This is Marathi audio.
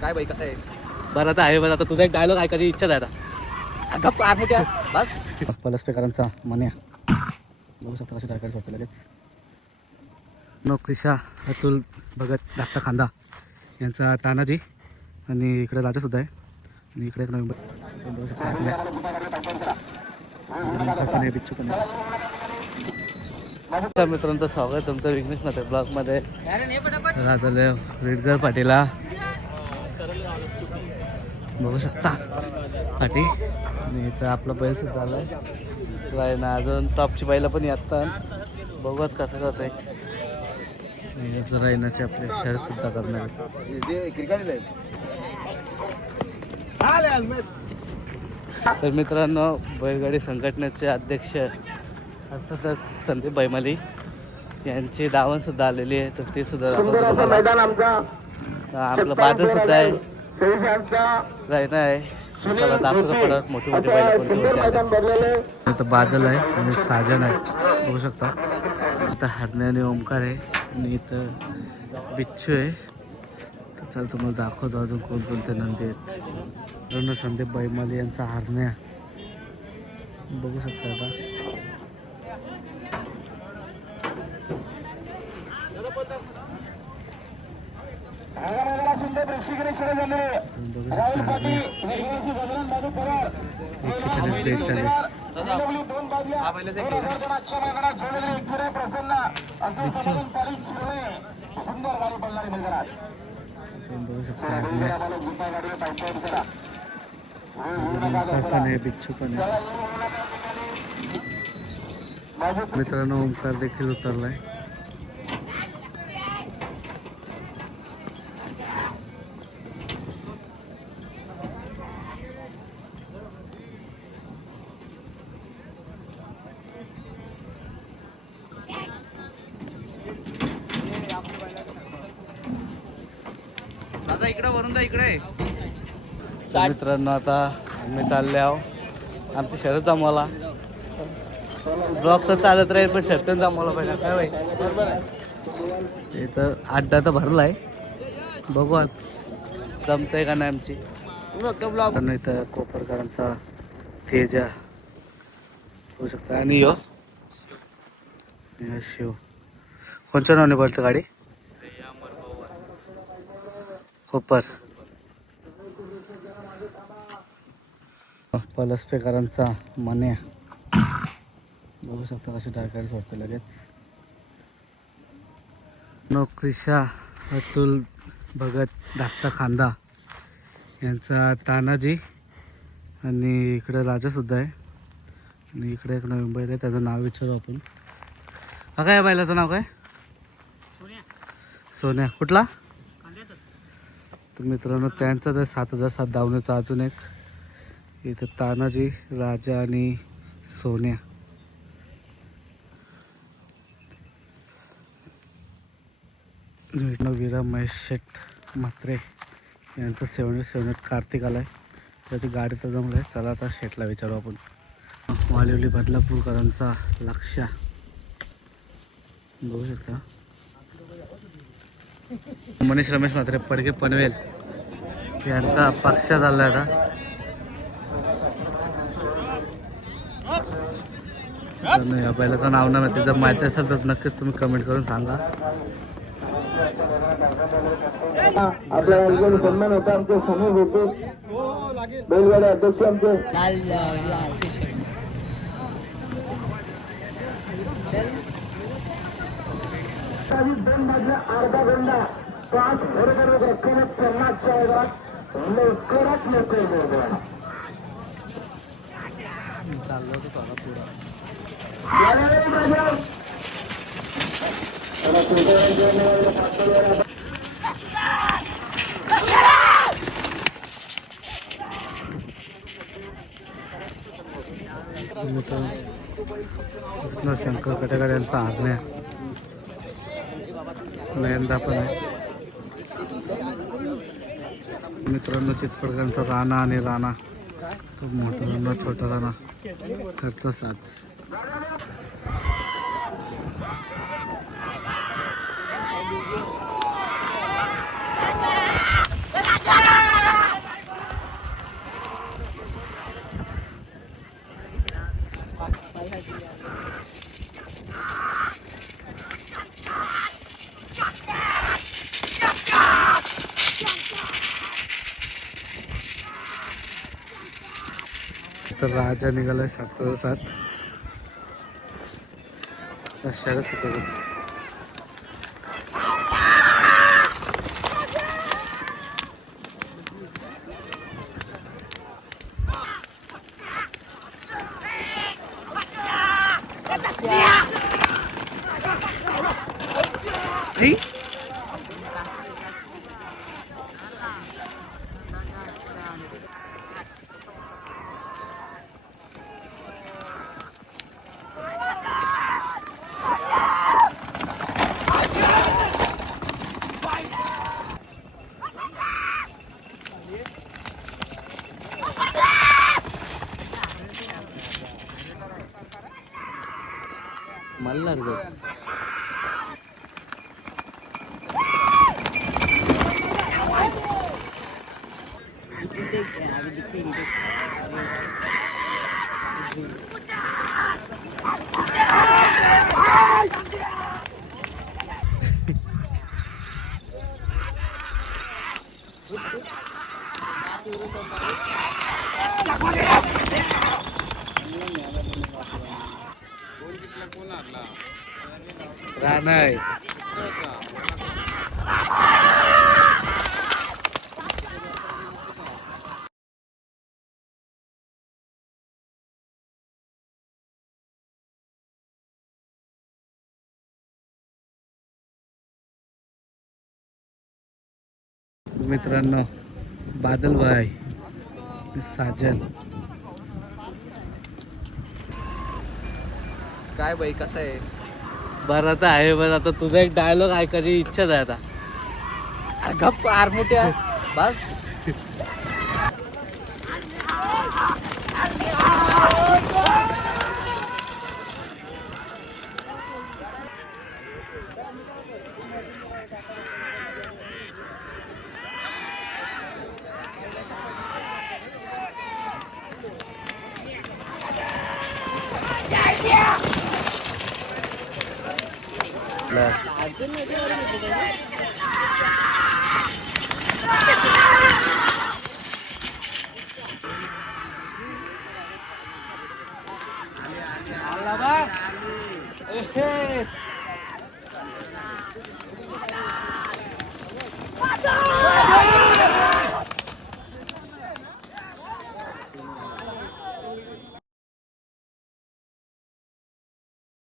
काय बाई कसं आहे? बरं आता आहे. बरं आता तुझा एक डायलॉग ऐकायची इच्छा आहे आता. गप्प आरमुट्या बस. पलसपेकरांचा मन्या बघू शकता कशी टाकायचं होतं लगेच. नोकरीशा, अतुल भगत, धाकटा खांदा यांचा तानाजी आणि इकडे राजा सुद्धा आहे. आणि इकडे एक नवीन बघू शकता आपल्या बिच्छू पण आहे. मित्रांचं स्वागत तुमचं विघ्नेश मध्ये ब्लॉगमध्ये. राजाला रेडगर पाटीला बघू शकता पाटी. आणि इथं आपला बैल सुद्धा आलाय रायना. अजून टॉपची बैला पण येतात. बघूच कसं करत आहे. रायनाचे आपले शहर सुद्धा करणार. तर मित्रांनो, बैलगाडी संघटनेचे अध्यक्ष अर्थातच संदीप बैमाली यांची दावण सुद्धा आलेली आहे. तर ते सुद्धा आपलं बादल सुद्धा आहे, रायना आहे. चला दाखवतो परत मोठी मोठी बैल कोणती. आता बादल आहे आणि साजन आहे बघू शकता. आता हरणे आणि ओमकार आहे आणि इथं बिच्छू आहे. तर चला तुम्हाला दाखवतो अजून कोणकोणते नंदी आहेत. रण संदीप बैमाली यांचा हरण्या बघू शकता. बिच्छू पण आहे. मित्रांनो, ओमकार देखील उतरलाय. दादा इकडे वरून जा, इकडे. मित्रांनो, आता आम्ही चालले आहो आमची शर्यत जमवायला. ब्लॉग तर चालत राहील पण शर्यत जमवायला पाहिजे. काय बाई इथं अड्डा तर भरला आहे. बघू आज जमतंय का नाही आमची. इथं कोपरकरांचा तेजा होऊ शकता. आणि यो शिव कोणच्या नावाने पडतं गाडी. कोपर पलसपेकरांचा मन्या बघू शकता कशी टाकायचं होतं लगेच. नोकरीशा, अतुल भगत, धाकटा खांदा यांचा तानाजी आणि इकडे राजा सुद्धा आहे. आणि इकडे एक नवीन बैल आहे, त्याचं नाव विचारू आपण. हा काय बैलाचं नाव काय. सोन्या. कुठला. तर मित्रांनो, त्यांचाच आहे 7007 धावण्याचा अजून एक. इथं तानाजी, राजा आणि सोन्या. वीरा महेश शेठ म्हात्रे यांचं 77 कार्तिक आलाय. त्याची गाडी तर जमलं आहे. चला आता शेठला विचारू आपण. वालिवली बदलापूरकरांचा लक्ष बघू शकता. मनीष रमेश म्हात्रे पडके पनवेल यांचा पक्ष झाला आता. या बैलाचं नाव नाही माहिती. जर माहिती असेल तर नक्कीच तुम्ही कमेंट करून सांगा. आपल्या सन्मान होता आमचे समूह होते बैलगाडी अध्यक्ष आमचे दोन बाजूला अर्धा घंटा 5 बरोबर रक्कम 50च्या लवकरात लवकर चाललं होतं थोडा पुढं. कृष्ण शंकर कटेकर यांचा हरण्या नयनदा पण आहे. मित्रांनो, चिचपडकरांचा राणा आणि राणा तो मोठा राणा छोटा राणा घरचा साच. तर राजा निघालाय 7:07. शरद सुद्धा मल्हार गड. राणा आहे. मित्रांनो बादल भाई साजन. काय बाई कसं आहे? बरं तर आहे. बरं आता तुझा एक डायलॉग ऐकायची इच्छा आहे आता. गप्प आरमुट्या बस.